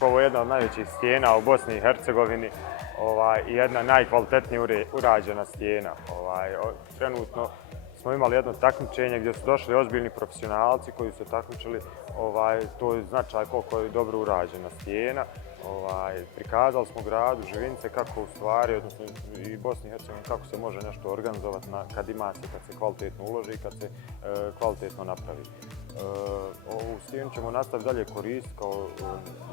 Ovo je jedna od najvećih stijena u Bosni i Hercegovini i jedna najkvalitetnije urađena stijena. Trenutno smo imali jedno takmičenje gdje su došli ozbiljni profesionalci koji su takmičili. To je značaj koliko je dobro urađena stijena. Prikazali smo gradu Živinice kako u stvari, odnosno i Bosni i Hercegovini, kako se može nešto organizovati kad se kvalitetno uloži i kad se kvalitetno napravi. Ovu stijenu ćemo nastaviti dalje koristiti kao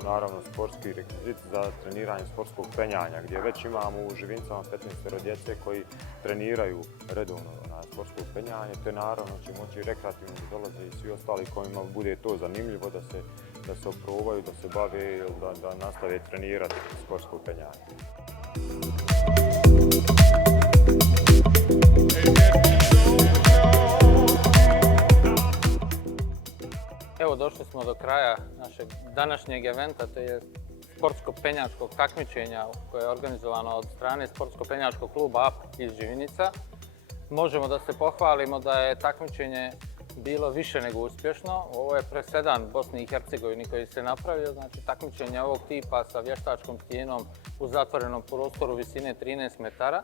naravno sportski rekvizit za treniranje sportskog penjanja, gdje već imamo u Živinicama 15 djece koji treniraju redovno na sportsko penjanje, te naravno će moći rekreativno da dolaze i svi ostali kojima bude to zanimljivo da se oprobaju, da se bave ili da nastave trenirati sportsko penjanje. Evo, došli smo do kraja našeg današnjeg eventa, to je sportsko-penjačkog takmičenja koje je organizovano od strane sportsko-penjačkog kluba AP iz Živinica. Možemo da se pohvalimo da je takmičenje bilo više nego uspješno. Ovo je presedan Bosni i Hercegovini koji se napravio, znači takmičenje ovog tipa sa vještačkom stijenom u zatvorenom prostoru visine 13 metara.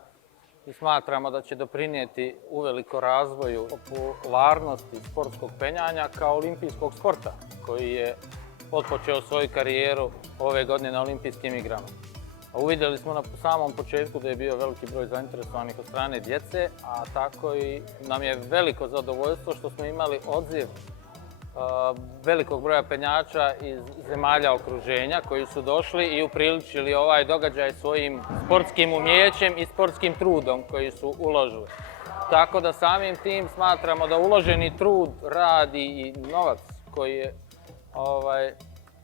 I smatramo da će doprinijeti uveliko razvoju popularnosti sportskog penjanja kao olimpijskog sporta koji je otpočeo svoju karijeru ove godine na olimpijskim igrama. Uvidjeli smo na samom početku da je bio veliki broj zainteresovanih od strane djece, a tako i nam je veliko zadovoljstvo što smo imali odziv velikog broja penjača iz zemalja okruženja koji su došli i upriličili ovaj događaj svojim sportskim umijećem i sportskim trudom koji su uložili. Tako da samim tim smatramo da uloženi trud, rad i novac koji je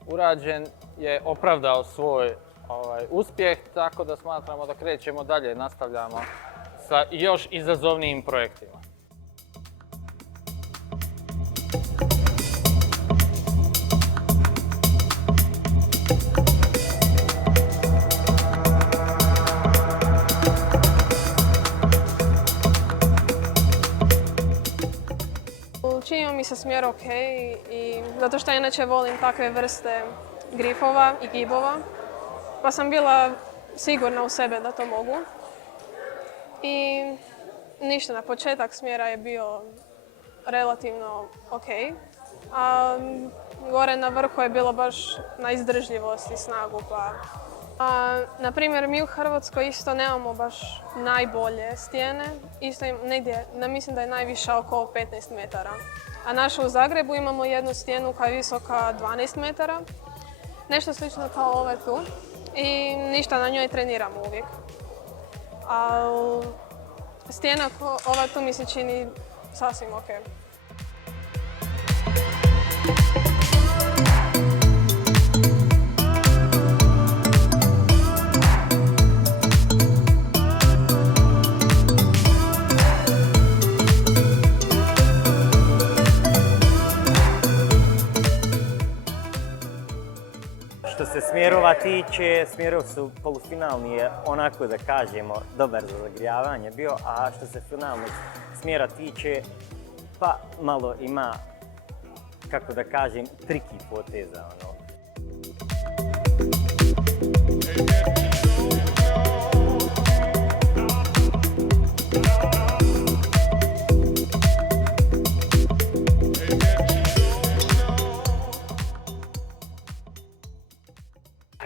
urađen je opravdao svoj uspjeh, tako da smatramo da krećemo dalje, nastavljamo sa još izazovnijim projektima. Činio mi se smjer ok, i zato što inače volim takve vrste grifova i gibova, pa sam bila sigurna u sebe da to mogu. I ništa, na početak smjera je bio relativno ok, a gore na vrhu je bilo baš na izdržljivost i snagu. Na primjer, mi u Hrvatskoj isto nemamo baš najbolje stijene, isto negdje, mislim da je najviša oko 15 metara. A naša u Zagrebu imamo jednu stijenu koja je visoka 12 metara, nešto slično kao ove tu, i ništa, na njoj treniramo uvijek. A stijena ova tu mi se čini sasvim ok. Što se smjerova tiče, smjerov su polufinalni je onako da kažemo dobar za zagrijavanje bio, a što se finalnog smjera tiče, pa malo ima, kako da kažem, triki poteza.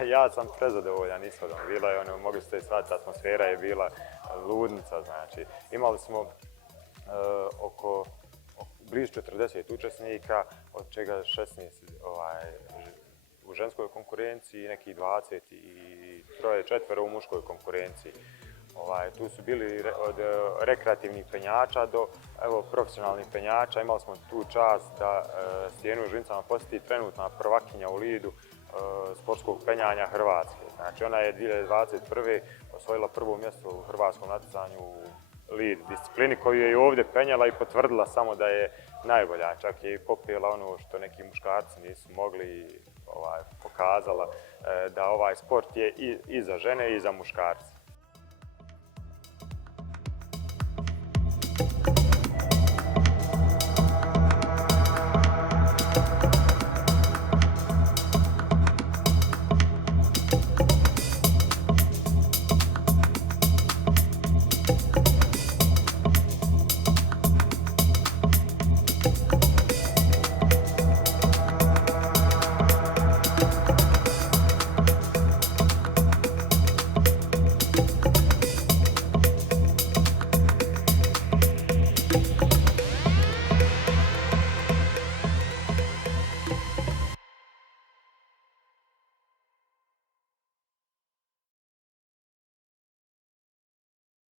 Ja sam prezadovoljan ishodom. Bila je, mogli ste shvatiti, atmosfera je bila ludnica. Znači, imali smo oko blizu 40 učesnika, od čega 16 u ženskoj konkurenciji, nekih 20 i 3-4 u muškoj konkurenciji. Tu su bili od rekreativnih penjača do profesionalnih penjača. Imali smo tu čast da stijenu u Živinicama posjeti trenutna prvakinja u lidu sportskog penjanja Hrvatske. Znači, ona je 2021. osvojila prvo mjesto u hrvatskom natjecanju u lead disciplini koju je i ovdje penjala i potvrdila samo da je najbolja. Čak je i popela ono što neki muškarci nisu mogli i pokazala da ovaj sport je i za žene i za muškarce.